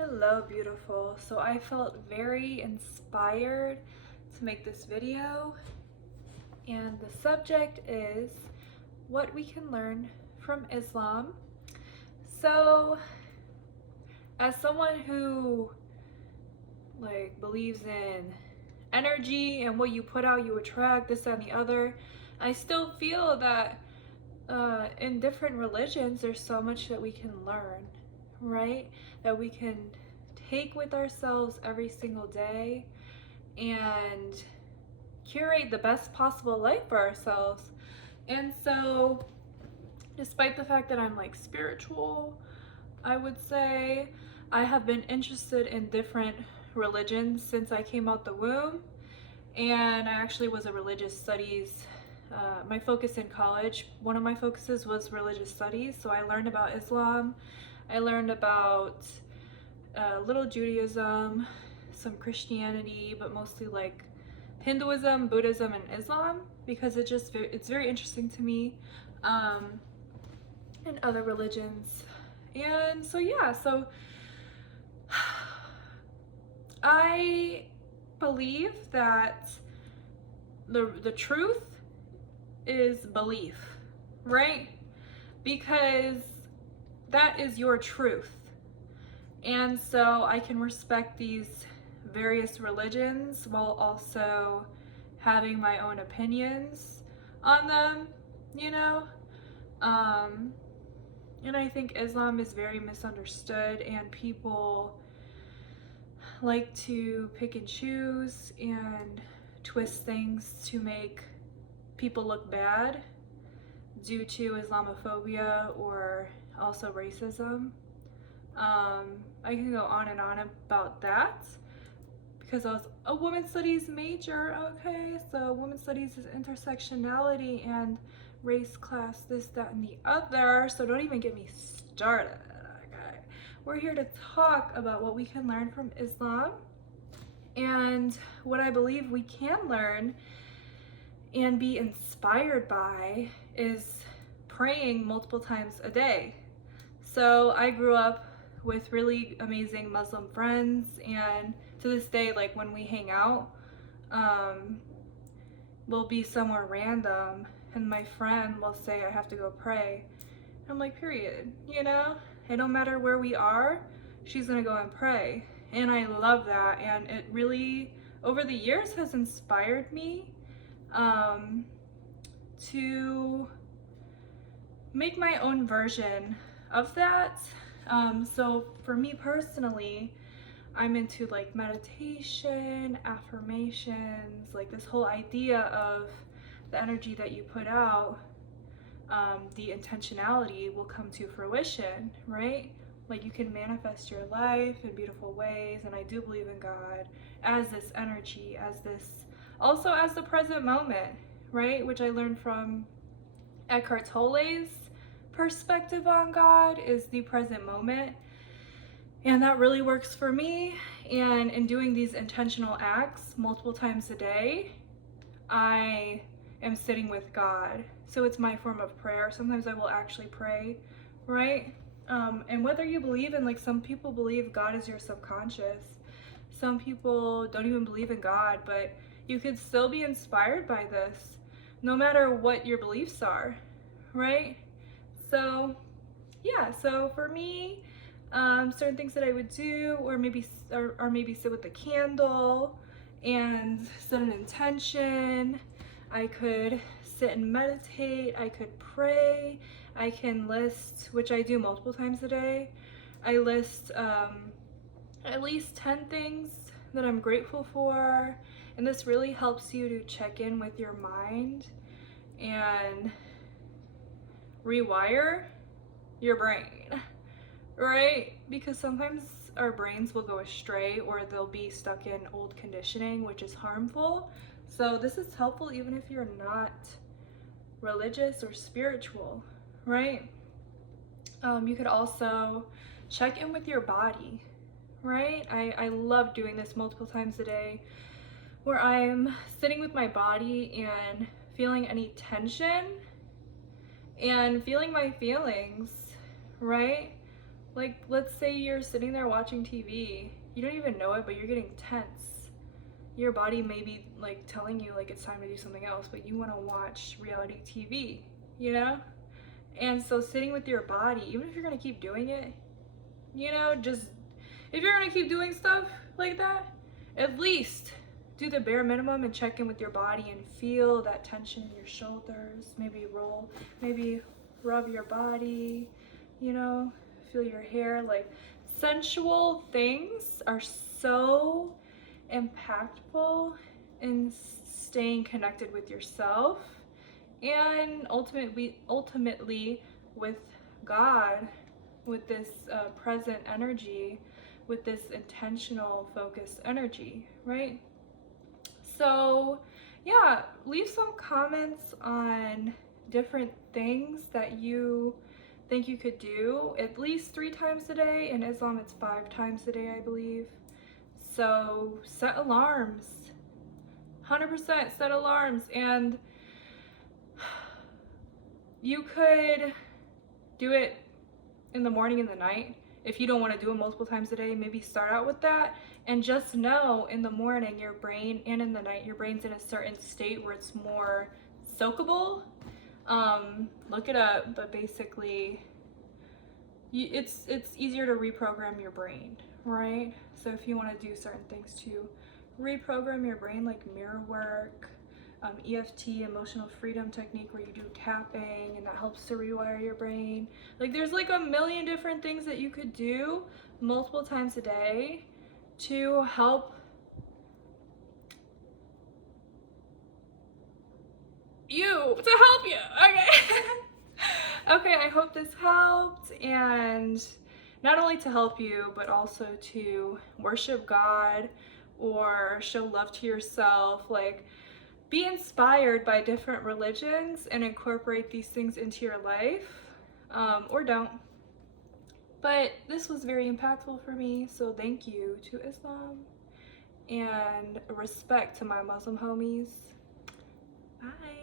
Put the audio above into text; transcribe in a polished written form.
Hello, beautiful. So I felt very inspired to make this video, and the subject is what we can learn from Islam. So, as someone who believes in energy and what you put out you attract, this that, and the other, I still feel that in different religions there's so much that we can learn, right? That we can take with ourselves every single day and curate the best possible life for ourselves. And so, despite the fact that I'm spiritual, I would say I have been interested in different religions since I came out the womb. And I actually was a religious studies. My focus in college, one of my focuses was religious studies. So I learned about Islam, I learned about little Judaism, some Christianity, but mostly Hinduism, Buddhism, and Islam, because it's very interesting to me, and other religions. And so yeah, so I believe that the truth is belief, right? Because that is your truth. And so I can respect these various religions while also having my own opinions on them, you know? And I think Islam is very misunderstood, and people like to pick and choose and twist things to make people look bad due to Islamophobia or also racism. I can go on and on about that because I was a women's studies major, okay? So women's studies is intersectionality and race, class, this, that, and the other. So don't even get me started, okay? We're here to talk about what we can learn from Islam and what I believe we can learn and be inspired by is praying multiple times a day. So I grew up with really amazing Muslim friends, and to this day, when we hang out, we'll be somewhere random and my friend will say I have to go pray. I'm like, period, you know? It don't matter where we are, she's gonna go and pray. And I love that, and it really over the years has inspired me to make my own version of that. So for me personally, I'm into meditation, affirmations, this whole idea of the energy that you put out, the intentionality will come to fruition, right? You can manifest your life in beautiful ways, and I do believe in God as this energy, also as the present moment, right? Which I learned from Eckhart Tolle's perspective on God is the present moment. And that really works for me. And in doing these intentional acts multiple times a day, I am sitting with God. So it's my form of prayer. Sometimes I will actually pray, right? And whether you believe in, some people believe God is your subconscious. Some people don't even believe in God, but you could still be inspired by this, no matter what your beliefs are, right? So, yeah, so for me, certain things that I would do, or maybe sit with a candle and set an intention. I could sit and meditate. I could pray. I can list, which I do multiple times a day. I list at least 10 things that I'm grateful for, and this really helps you to check in with your mind and rewire your brain, right? Because sometimes our brains will go astray, or they'll be stuck in old conditioning, which is harmful. So this is helpful even if you're not religious or spiritual, right? You could also check in with your body, right? I love doing this multiple times a day, where I'm sitting with my body and feeling any tension and feeling my feelings, right? Like, let's say you're sitting there watching TV. You don't even know it, but you're getting tense. Your body may be like telling you like it's time to do something else, but you want to watch reality TV, you know? And so sitting with your body, even if you're going to keep doing it, you know, just if you're going to keep doing stuff like that, at least do the bare minimum and check in with your body and feel that tension in your shoulders. Maybe rub your body, you know, feel your hair. Like, sensual things are so impactful in staying connected with yourself and ultimately with God, with this present energy, with this intentional focused energy, right? So yeah, leave some comments on different things that you think you could do at least 3 times a day. In Islam, it's 5 times a day, I believe. So set alarms, 100% set alarms. And you could do it in the morning and the night. If you don't want to do it multiple times a day, maybe start out with that. And just know in the morning, your brain, and in the night, your brain's in a certain state where it's more soakable. Look it up, but basically, it's easier to reprogram your brain, right? So if you want to do certain things to reprogram your brain, like mirror work, EFT, emotional freedom technique, where you do tapping and that helps to rewire your brain. Like, there's like a million different things that you could do multiple times a day to help you, okay. Okay, I hope this helped, and not only to help you, but also to worship God or show love to yourself. Like, be inspired by different religions and incorporate these things into your life, or don't. But this was very impactful for me, so thank you to Islam, and respect to my Muslim homies. Bye.